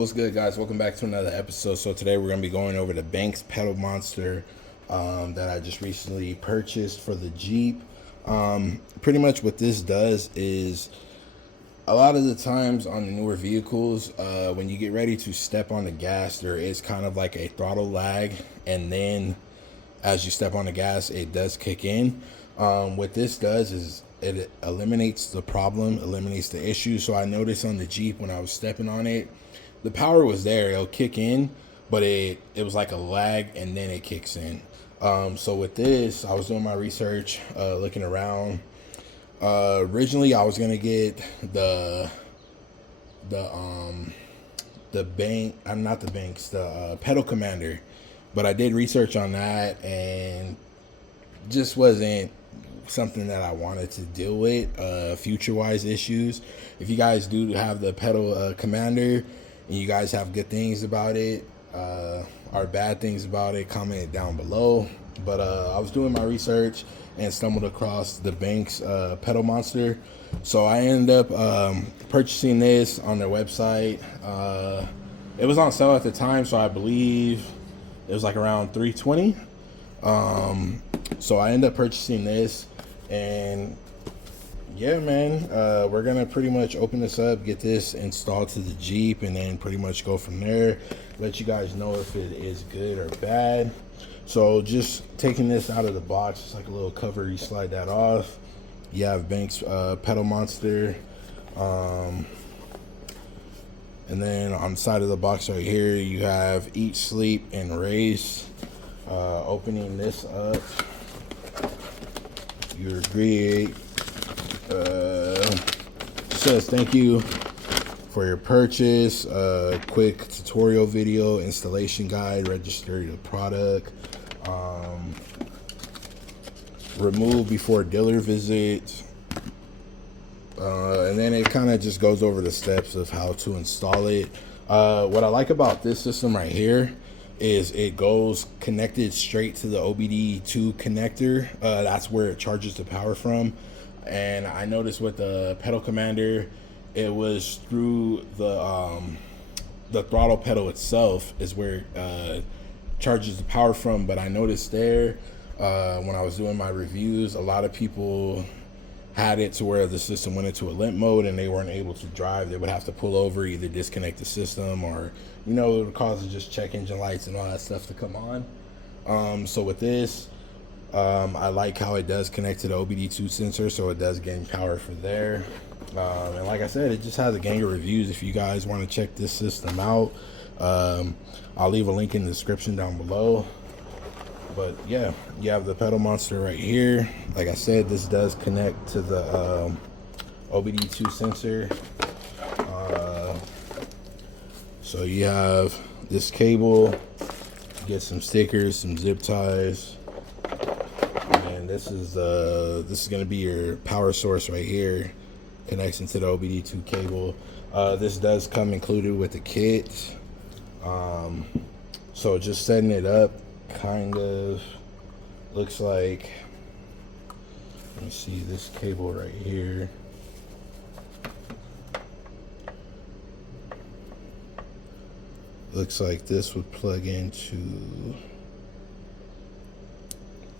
What's good, guys? Welcome back to another episode. So today we're going to be going over the Banks pedal monster that I just recently purchased for the Jeep. Pretty much what this does is a lot of the times on the newer vehicles, when you get ready to step on the gas, there is kind of like a throttle lag, and then as you step on the gas, it does kick in. What this does is it eliminates the problem, eliminates the issue. So I noticed on the Jeep when I was stepping on it, the power was there, it'll kick in, but it was like a lag, and then it kicks in. So with this, I was doing my research, looking around. Originally I was gonna get the pedal commander, but I did research on that and just wasn't something that I wanted to deal with. Future wise issues, if you guys do have the pedal commander and you guys have good things about it or bad things about it, comment it down below. But I was doing my research and stumbled across the Banks pedal monster, so I ended up purchasing this on their website. It was on sale at the time, so I believe it was like around $320. So I ended up purchasing this, and yeah, man, we're gonna pretty much open this up, get this installed to the Jeep, and then pretty much go from there. Let you guys know if it is good or bad. So just taking this out of the box, it's like a little cover, you slide that off. You have Banks pedal monster, and then on the side of the box right here you have Eat, Sleep, and Race. Opening this up, you agree. Says thank you for your purchase. Quick tutorial video, installation guide, register your product. Remove before dealer visit. And then it kind of just goes over the steps of how to install it. What I like about this system right here is it goes connected straight to the OBD2 connector. That's where it charges the power from. And I noticed with the pedal commander, it was through the throttle pedal itself is where it charges the power from. But I noticed there when I was doing my reviews, a lot of people had it to where the system went into a limp mode and they weren't able to drive. They would have to pull over, either disconnect the system, or it would cause just check engine lights and all that stuff to come on. So with this, I like how it does connect to the OBD2 sensor, so it does gain power for there. And like I said, it just has a gang of reviews if you guys want to check this system out. I'll leave a link in the description down below. But yeah, you have the pedal monster right here. Like I said, this does connect to the OBD2 sensor. So you have this cable, get some stickers, some zip ties, and this is going to be your power source right here, connects into the OBD2 cable. This does come included with the kit. So just setting it up kind of looks like, let me see this cable right here. Looks like this would plug into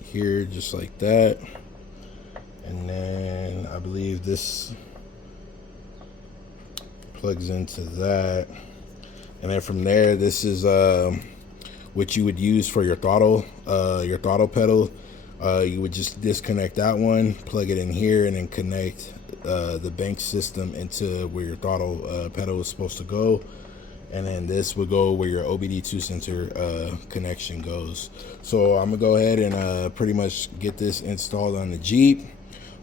here just like that, and then I believe this plugs into that, and then from there, this is what you would use for your throttle pedal. You would just disconnect that one, plug it in here, and then connect the Banks system into where your throttle pedal is supposed to go. And then this would go where your OBD2 sensor connection goes. So I'm gonna go ahead and pretty much get this installed on the Jeep.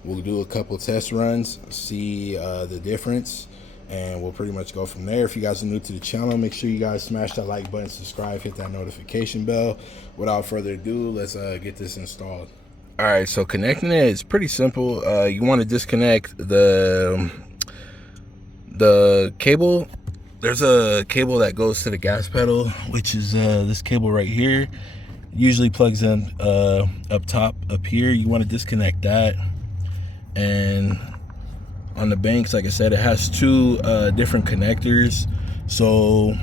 We'll do a couple test runs, see the difference, and we'll pretty much go from there. If you guys are new to the channel, make sure you guys smash that like button, subscribe, hit that notification bell. Without further ado, let's get this installed. All right, so connecting it is pretty simple. You want to disconnect the cable. There's a cable that goes to the gas pedal, which is this cable right here. Usually plugs in up top, up here. You want to disconnect that, and on the Banks, like I said, it has two different connectors. So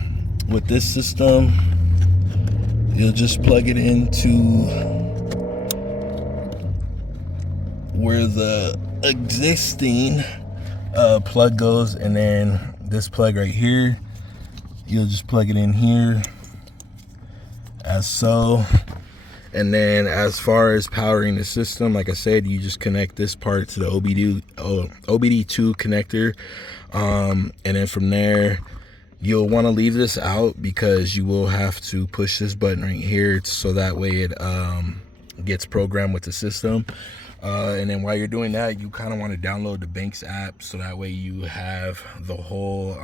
with this system, you'll just plug it into where the existing plug goes, and then this plug right here, you'll just plug it in here as so. And then as far as powering the system, like I said, you just connect this part to the OBD2 connector, and then from there you'll want to leave this out because you will have to push this button right here so that way it gets programmed with the system. And then while you're doing that, you kind of want to download the Banks app so that way you have the whole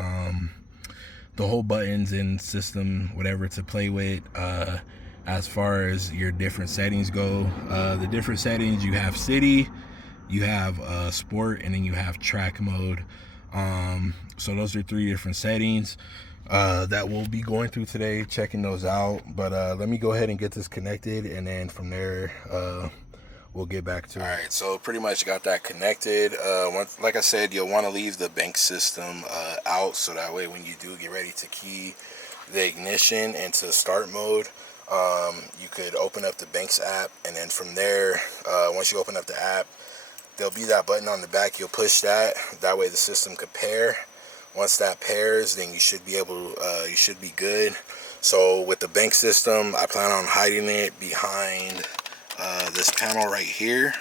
buttons and system, whatever, to play with. As far as your different settings go, the different settings, you have city, you have sport, and then you have track mode. So those are 3 different settings that we'll be going through today, checking those out. But let me go ahead and get this connected, and then from there we'll get back to it. All right, so pretty much got that connected. Like I said, you'll want to leave the bank system out so that way when you do get ready to key the ignition into start mode, you could open up the Banks app, and then from there, once you open up the app, there'll be that button on the back. You'll push that way the system could pair. Once that pairs, then you should be you should be good. So with the bank system, I plan on hiding it behind this panel right here.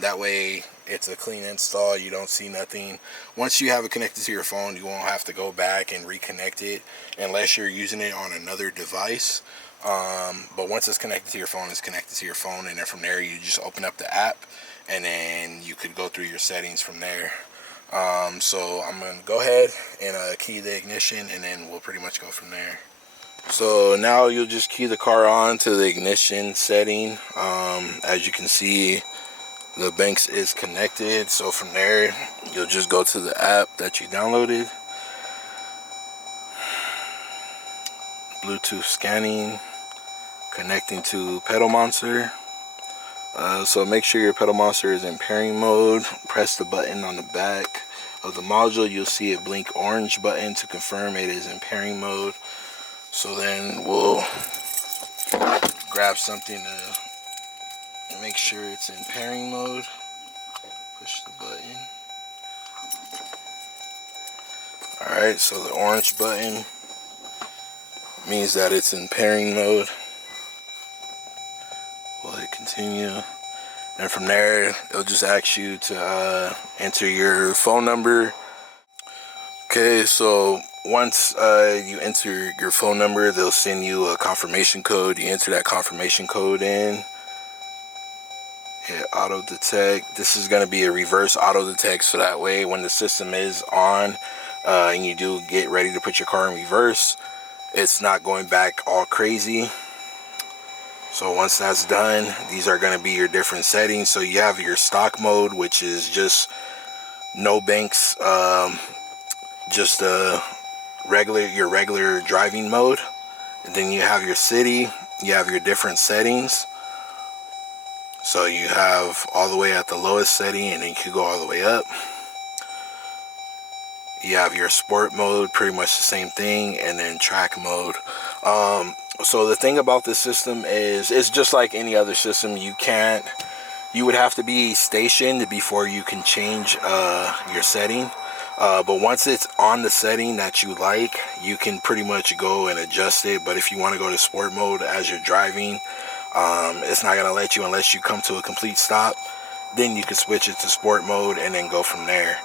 That way it's a clean install, you don't see nothing. Once you have it connected to your phone, you won't have to go back and reconnect it unless you're using it on another device. But once it's connected to your phone, it's connected to your phone, and then from there you just open up the app, and then you could go through your settings from there. So I'm going to go ahead and key the ignition, and then we'll pretty much go from there. So now you'll just key the car on to the ignition setting. As you can see, the Banks is connected. So from there, you'll just go to the app that you downloaded. Bluetooth scanning, connecting to Pedal Monster. So make sure your Pedal Monster is in pairing mode. Press the button on the back of the module. You'll see a blink orange button to confirm it is in pairing mode. So then we'll grab something to make sure it's in pairing mode. Push the button. Alright, so the orange button means that it's in pairing mode. We'll hit continue, and from there it'll just ask you to enter your phone number. Okay, so once you enter your phone number, they'll send you a confirmation code. You enter that confirmation code in, hit auto detect. This is going to be a reverse auto detect, so that way when the system is on and you do get ready to put your car in reverse, it's not going back all crazy. So once that's done, these are going to be your different settings. So you have your stock mode, which is just no banks, just your regular driving mode. And then you have your city, you have your different settings. So you have all the way at the lowest setting, and then you can go all the way up. You have your sport mode, pretty much the same thing, and then track mode. So the thing about this system is, it's just like any other system. You would have to be stationed before you can change your setting. But once it's on the setting that you like, you can pretty much go and adjust it. But if you want to go to sport mode as you're driving, it's not going to let you unless you come to a complete stop. Then you can switch it to sport mode and then go from there.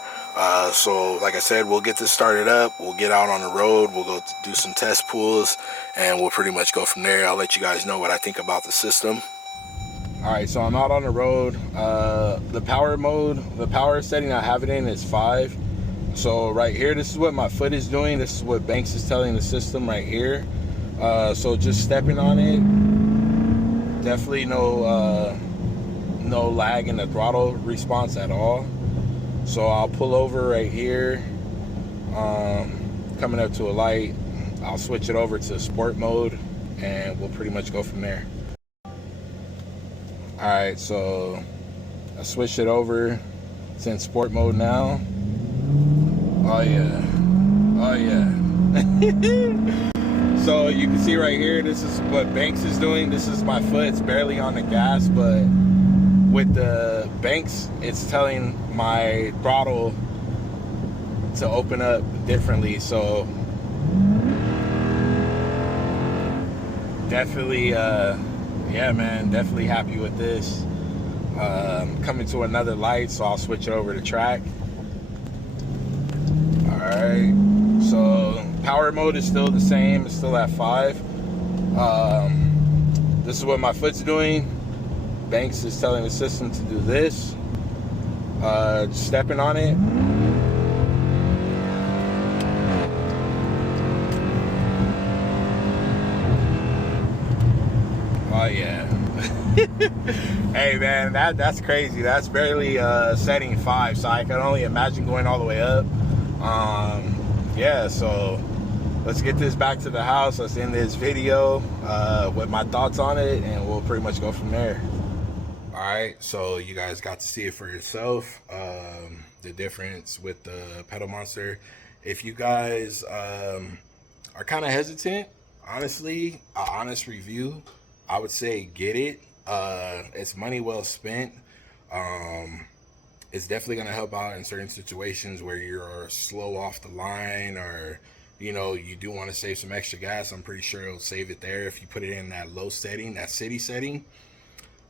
So like I said, we'll get this started up, we'll get out on the road, we'll go do some test pulls, and we'll pretty much go from there. I'll let you guys know what I think about the system. Alright, so I'm out on the road. The power mode, the power setting I have it in is 5. So right here, this is what my foot is doing. This is what Banks is telling the system right here. So just stepping on it, definitely no lag in the throttle response at all. So I'll pull over right here, coming up to a light. I'll switch it over to sport mode, and we'll pretty much go from there. Alright, so I switched it over. It's in sport mode now. Oh yeah, oh yeah. So you can see right here, this is what Banks is doing. This is my foot, it's barely on the gas, but with the Banks, it's telling my throttle to open up differently. So definitely, yeah, man, definitely happy with this. Coming to another light, so I'll switch it over to track. All right, so power mode is still the same, it's still at 5. This is what my foot's doing. Banks is telling the system to do this. Stepping on it. Oh yeah. Hey man, that's crazy. That's barely setting 5, so I can only imagine going all the way up. Yeah, so let's get this back to the house. Let's end this video with my thoughts on it, and we'll pretty much go from there. All right, so you guys got to see it for yourself, the difference with the pedal monster. If you guys are kind of hesitant, honestly, an honest review, I would say get it. It's money well spent. It's definitely going to help out in certain situations where you're slow off the line, or you know, you do want to save some extra gas. I'm pretty sure it'll save it there if you put it in that low setting, that city setting.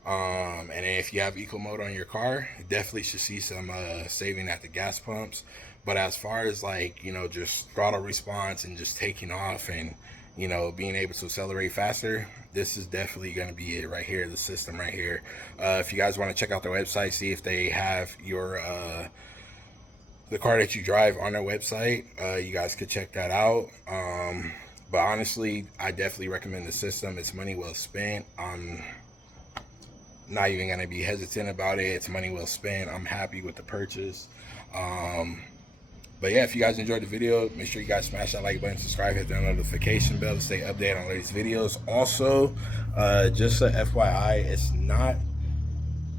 And then if you have eco mode on your car, you definitely should see some saving at the gas pumps. But as far as like, you know, just throttle response and just taking off and, you know, being able to accelerate faster, this is definitely going to be it right here, the system right here. If you guys want to check out their website, see if they have your the car that you drive on their website, you guys could check that out. But honestly, I definitely recommend the system. It's money well spent. I'm not even going to be hesitant about it. It's money well spent. I'm happy with the purchase. But yeah, if you guys enjoyed the video, make sure you guys smash that like button, subscribe, hit that notification bell to stay updated on latest videos. Also, just a FYI, it's not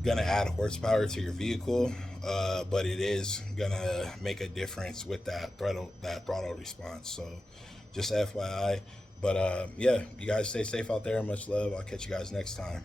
gonna add horsepower to your vehicle, but it is gonna make a difference with that throttle response. So just FYI. But yeah, you guys stay safe out there. Much love. I'll catch you guys next time.